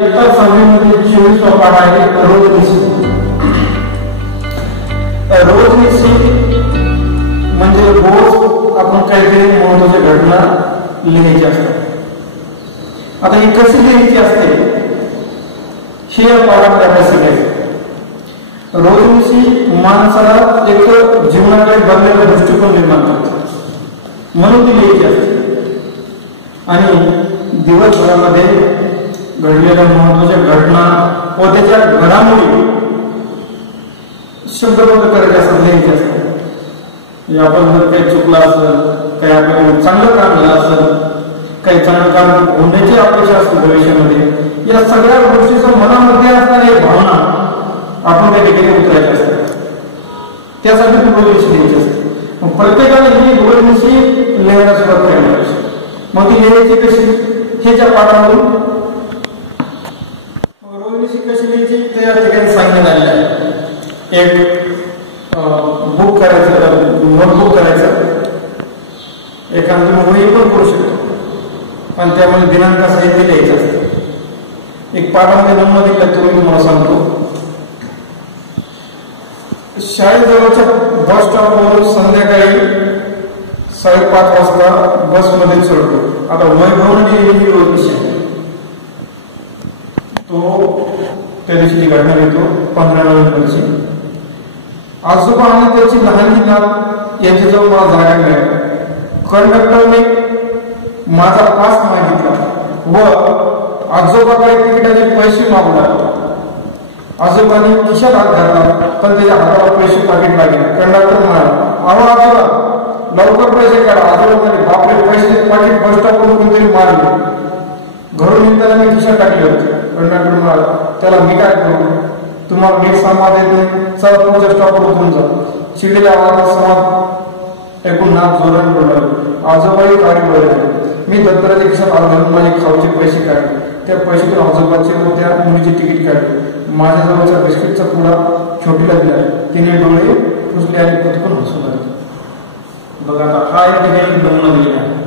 इयत्ता 6वीमध्ये 24वा पाठ आहे रोजनिशी. रोजनिशी म्हणजे रोज आपण काहीतरी महत्त्वाची घटना लिहायची असते. आता ही कशी लिहायची असते हे या पाठात अभ्यास करायचं. रोजनिशी माणसाला एक जीवनाकडे बघण्याचा दृष्टिकोन निर्माण करतो म्हणून ती लिहायची असते. आणि दिवसभरामध्ये घडलेल्या महत्त्वाच्या घटना व त्याच्या घडामोडी शब्दबद्ध करायचे असतात, लिहायचे असतात. म्हणजे आपण जर काही चुकलं असेल, काही आपल्याला चांगलं काम झालं असेल, काही चांगलं काम होण्याची अपेक्षा असते भविष्यामध्ये, या सगळ्या गोष्टीचं मनामध्ये असणारी भावना आपण त्या ठिकाणी उतरायची असतात. त्यासाठी रोजनिशी लिहायची असते. प्रत्येकाने ही रोजनिशी लिहायला सुरुवात करायला पाहिजे. मग ती लिहायची कशी हे ज्या पाठामधून रोजनिशी कशी लिहायची ते या ठिकाणी सांगण्यात आलेलं आहे. एक बुक करायचं, नोटबुक करायचं, एखादं तुम्ही वही पण करू शकतो पण त्यामध्ये दिनांकासहित ते लिहायचं असतं. एक पाठामध्ये नंबर दिला तो मी तुम्हाला सांगतो. शाळेजवळच्या बस स्टॉपवरून संध्याकाळी 5:30 वाजता बसमध्ये चढतो. आता वैभवने लिहिलेली रोजनिशी आहे. तो त्या दिवशी घटना येतो 15 नोव्हेंबरची. आजोबा आणि त्याची लहानगी नात यांच्याजवळ मला जागा मिळाली. कंडक्टरने माझा पास मागितला व आजोबाकडे तिकिटाचे पैसे मागू लागले. आजोबांनी खिशात हात घातला पण त्याच्या हाताला पैसे पाकिट लागले. कंडक्टर म्हणाला, अहो आजोबा लवकर पैसे काढा. आजोबाने बापरे पैसे पाकिट बस स्टॉपवरून कोणतरी मारले. घरून निघताना मी खिशात टाकले होते. कंडक्टर म्हणाला, त्याला मी काय करू, तुम्हाला नीट संवाद येत नाही, चला तुमच्या स्टॉपवर उतरून जा. चिडलेल्या आवाजात संवाद ऐकून नाक जोराने बोलला. आजोबाही गाडी बोलले. मी दप्तराच्या खिशात हात घालून माझे खाऊचे पैसे काढले. त्या पैशातून आजोबाचे व त्या मुलीचे तिकीट काढले. माझ्याजवळचा बिस्किटचा पुडा छोटीला दिला. तिने डोळे पुसले आणि पटकन हसू लागले. बघा आता हा या ठिकाणी नमुना दिलेला आहे.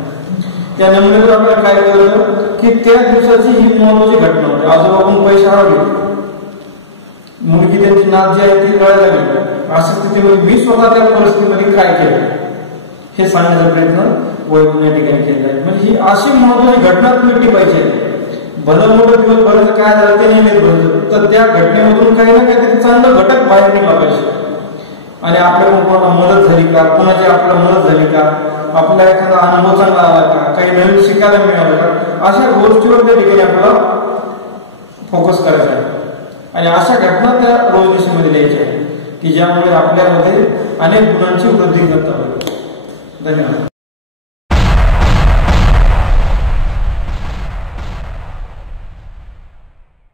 त्या नमुन्यावर आपल्याला काय कळलं की त्या दिवसाची ही महत्वाची घटना होती. आजोबाकडून पैसे हरवले, मुलगी त्यांची नात जी आहे ती कळायला लागली. अशा स्थितीमध्ये मी स्वतः त्या परिस्थितीमध्ये काय केलं हे सांगण्याचा प्रयत्न वैभव या ठिकाणी केला आहे. म्हणजे ही अशी महत्वाची घटना तुम्ही टिपायची आहे. भलं मोठं दिवसभराचं काय झालं ते नाही भरलं तर त्या घटनेमधून काही ना काहीतरी चांगलं घटक बाहेर निघाला पाहिजे. आणि आपल्याकडून कोणाला मदत झाली का, कोणाची आपल्याला मदत झाली का, आपल्याला एखादा अनुभव चांगला आला का, काही नवीन शिकायला मिळालं का, अशा गोष्टीवर त्या ठिकाणी आपल्याला फोकस करायचा आहे. आणि अशा घटना त्या रोजनिशीमध्ये लिहायच्या आहेत की ज्यामुळे आपल्यामध्ये अनेक गुणांची वृद्धी करता येईल. धन्यवाद.